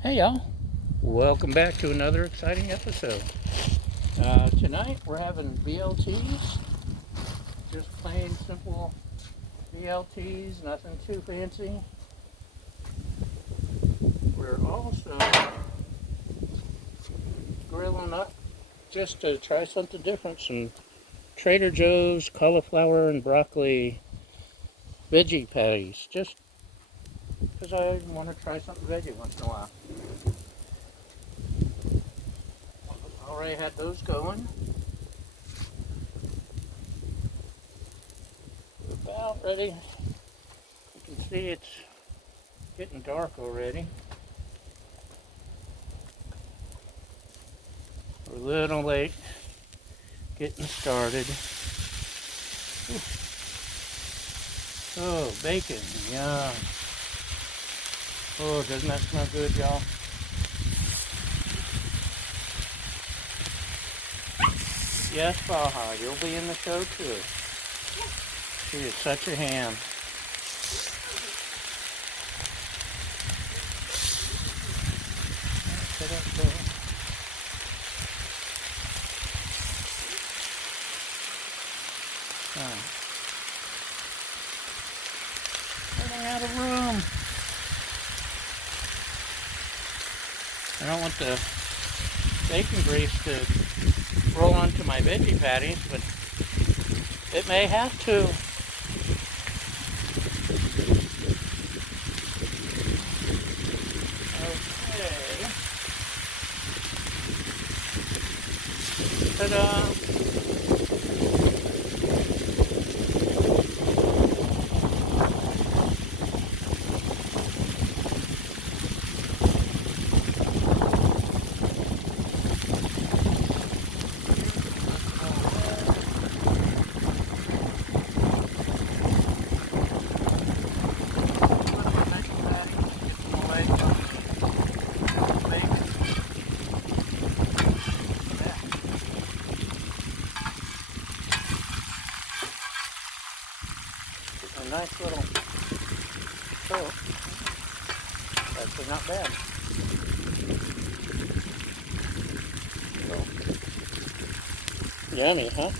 Hey y'all, welcome back to another exciting episode. Tonight we're having BLTs, just plain simple BLTs, nothing too fancy. We're also grilling up just to try something different, some Trader Joe's cauliflower and broccoli veggie patties, just because I want to try something veggie once in a while. Already had those going. About ready. You can see it's getting dark already. We're a little late getting started. Ooh. Oh, bacon, yum. Oh, doesn't that smell good, y'all? Yes, Baja, you'll be in the show too. She is such a ham. Running out of room. I don't want the bacon grease to roll onto my veggie patties, but it may have to. Okay. Ta-da! A nice little coat. Actually not bad. So, yummy, huh?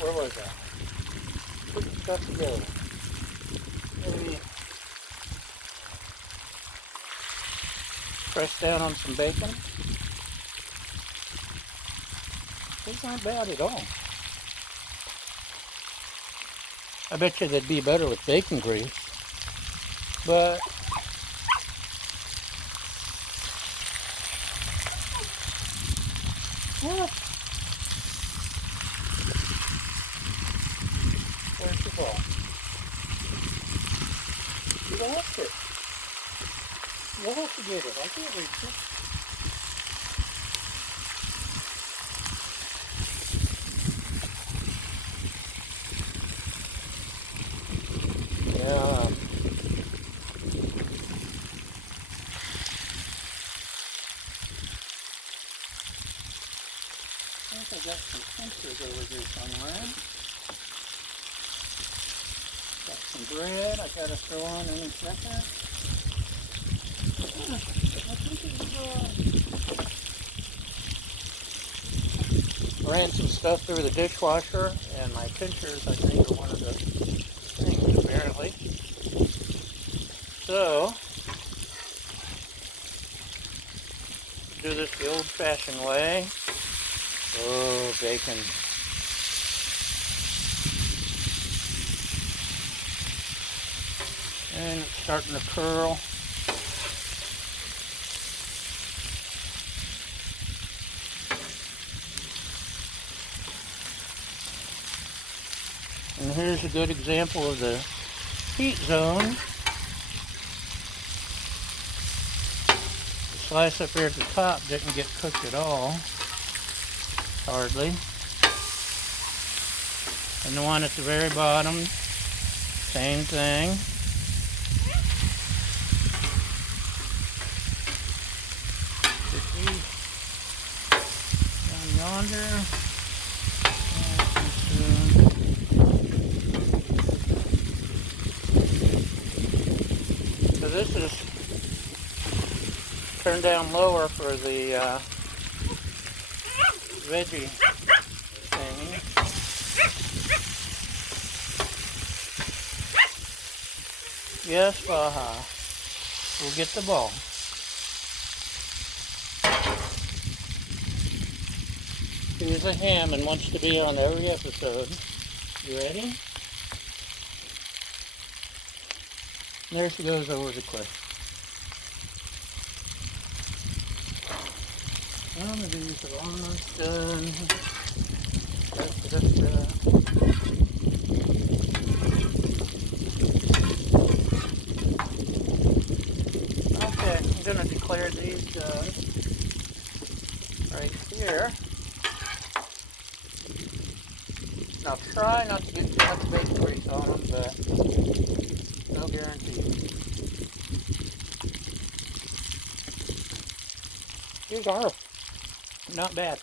Where was that? Put the stuff together. Maybe press down on some bacon. These aren't bad at all. I bet you they'd be better with bacon grease. But well, where's the ball? You lost it. You'll have to get it. I can't reach it. Yeah. I think I got some pincers over here somewhere. Got some bread I gotta throw on any second. Ran some stuff through the dishwasher, and my pinchers, I think, are one of the things, apparently. So, do this the old-fashioned way. Oh, bacon. And it's starting to curl. And here's a good example of the heat zone. The slice up here at the top didn't get cooked at all. Hardly. And the one at the very bottom, same thing. colander. So this is turned down lower for the veggie thing. Yes, Baja. We'll get the ball. He's a ham and wants to be on every episode. You ready? There she goes over the cliff. One of these are almost done. Okay, I'm going to declare these done right here. Now try not to get too much bacon grease on them, but no guarantee. These are not bad.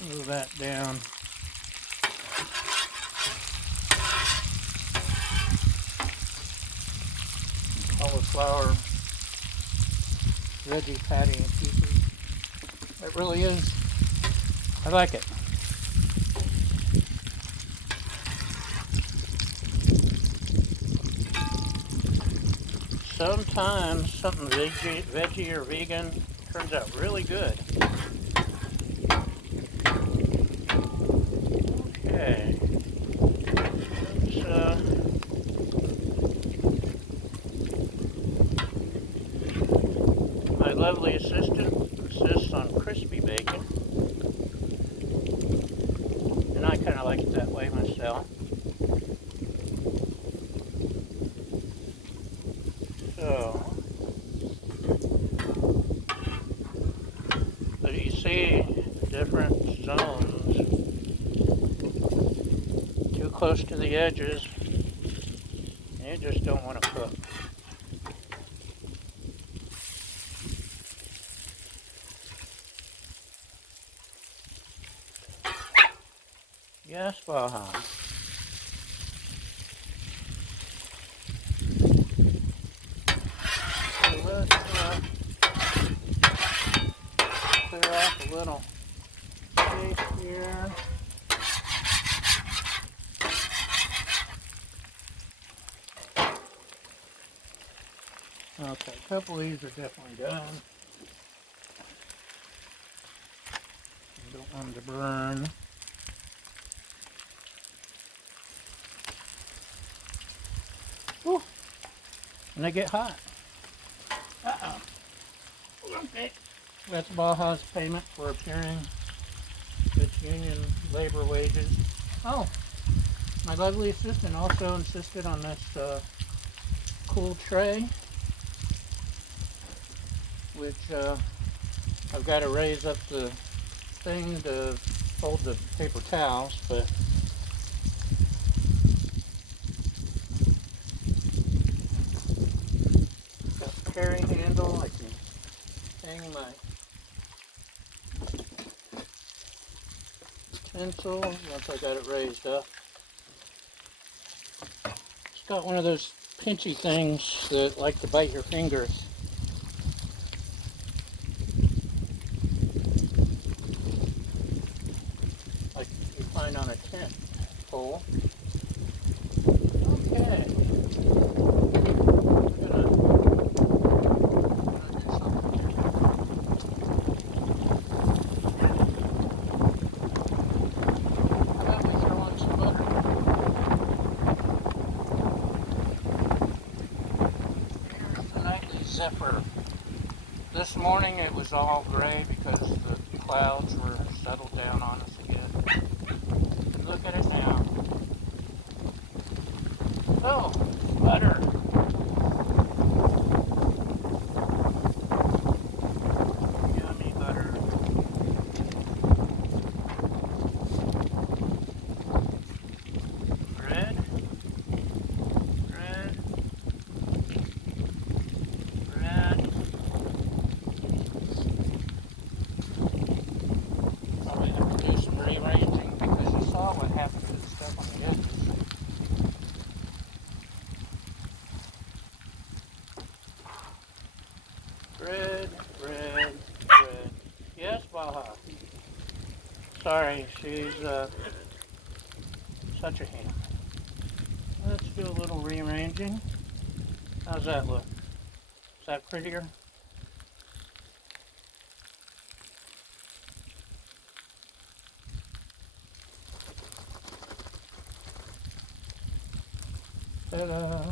Move that down. Cauliflower veggie patty in pieces. It really is. I like it. Sometimes something veggie or vegan turns out really good. Okay. My lovely assistant insists on crispy bacon. And I kind of like it that way myself. So, you see different zones. Too close to the edges, and you just don't want to cook. Yes, Baja. So let's clear off a little space here. Okay, a couple of these are definitely done. I don't want them to burn. Whew. And they get hot. Uh-oh. Okay. That's Baja's payment for appearing with union labor wages. Oh, my lovely assistant also insisted on this cool tray, which I've got to raise up the thing to hold the paper towels, but got a carry handle. I can hang my utensil once I got it raised up. It's got one of those pinchy things that like to bite your fingers. Like you find on a tent pole. Okay. I'm gonna do something here. How about we throw on some butter? Here's the nightly zephyr. This morning it was all gray because the clouds were settled down on us again. Look at it now. Oh, butter. Yummy butter. Baja. Sorry, she's such a ham. Let's do a little rearranging. How's that look? Is that prettier? Ta-da!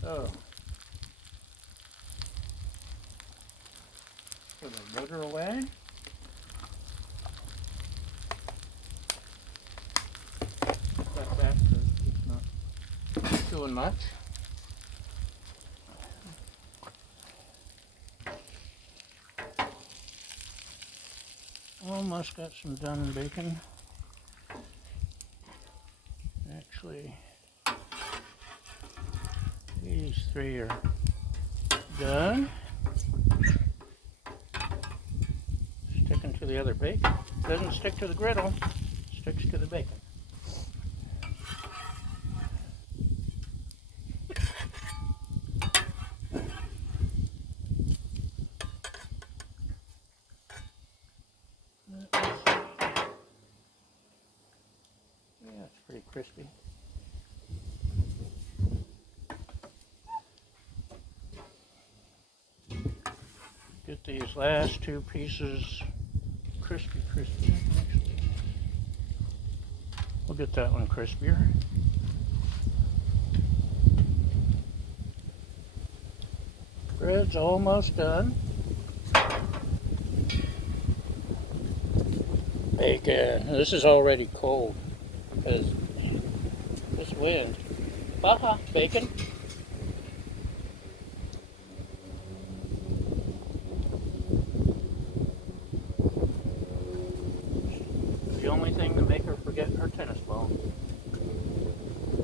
So, put the rudder away. Got that because it's not doing much. Almost got some done bacon. Actually, these three are done. Sticking to the other bacon. Doesn't stick to the griddle, sticks to the bacon. Yeah, it's pretty crispy. Get these last two pieces crispy. Actually, we'll get that one crispier. Bread's almost done. Bacon. This is already cold because this wind. Baja bacon. The only thing to make her forget her tennis ball.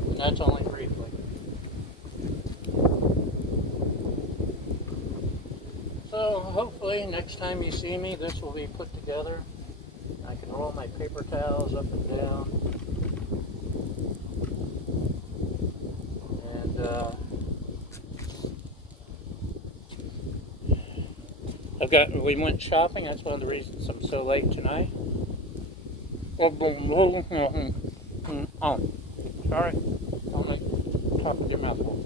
And that's only briefly. So hopefully next time you see me, this will be put together. I can roll my paper towels up and down. And we went shopping. That's one of the reasons I'm so late tonight. Oh, sorry. Don't make talk with your mouth full.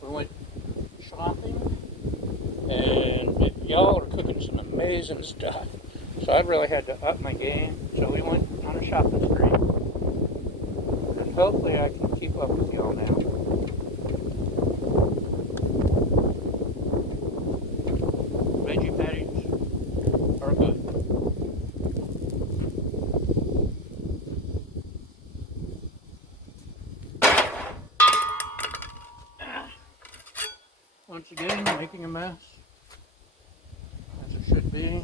We went shopping, and y'all are cooking some amazing stuff. So I really had to up my game. So we went on a shopping spree, and hopefully I can keep up with y'all now. Veggie patties are good. Once again, making a mess, as it should be.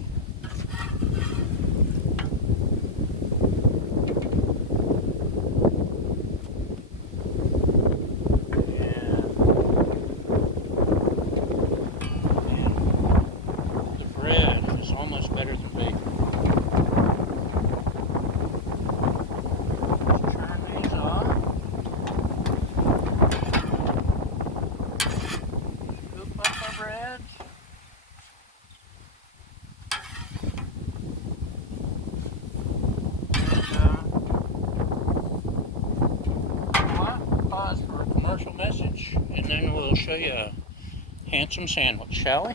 Message, and then we'll show you a handsome sandwich, shall we?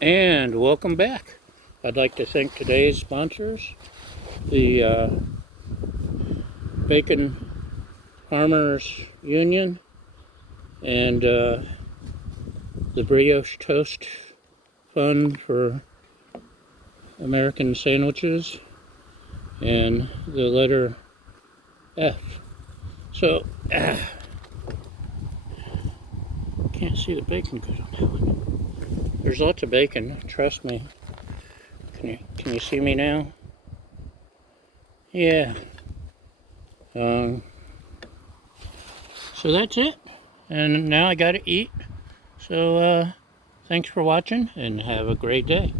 And welcome back. I'd like to thank today's sponsors, the Bacon Farmers Union and the Brioche Toast Fund for American Sandwiches and the letter F. So, can't see the bacon good on that one. There's lots of bacon, trust me. Can you see me now? Yeah. So that's it. And now I gotta eat. So, thanks for watching and have a great day.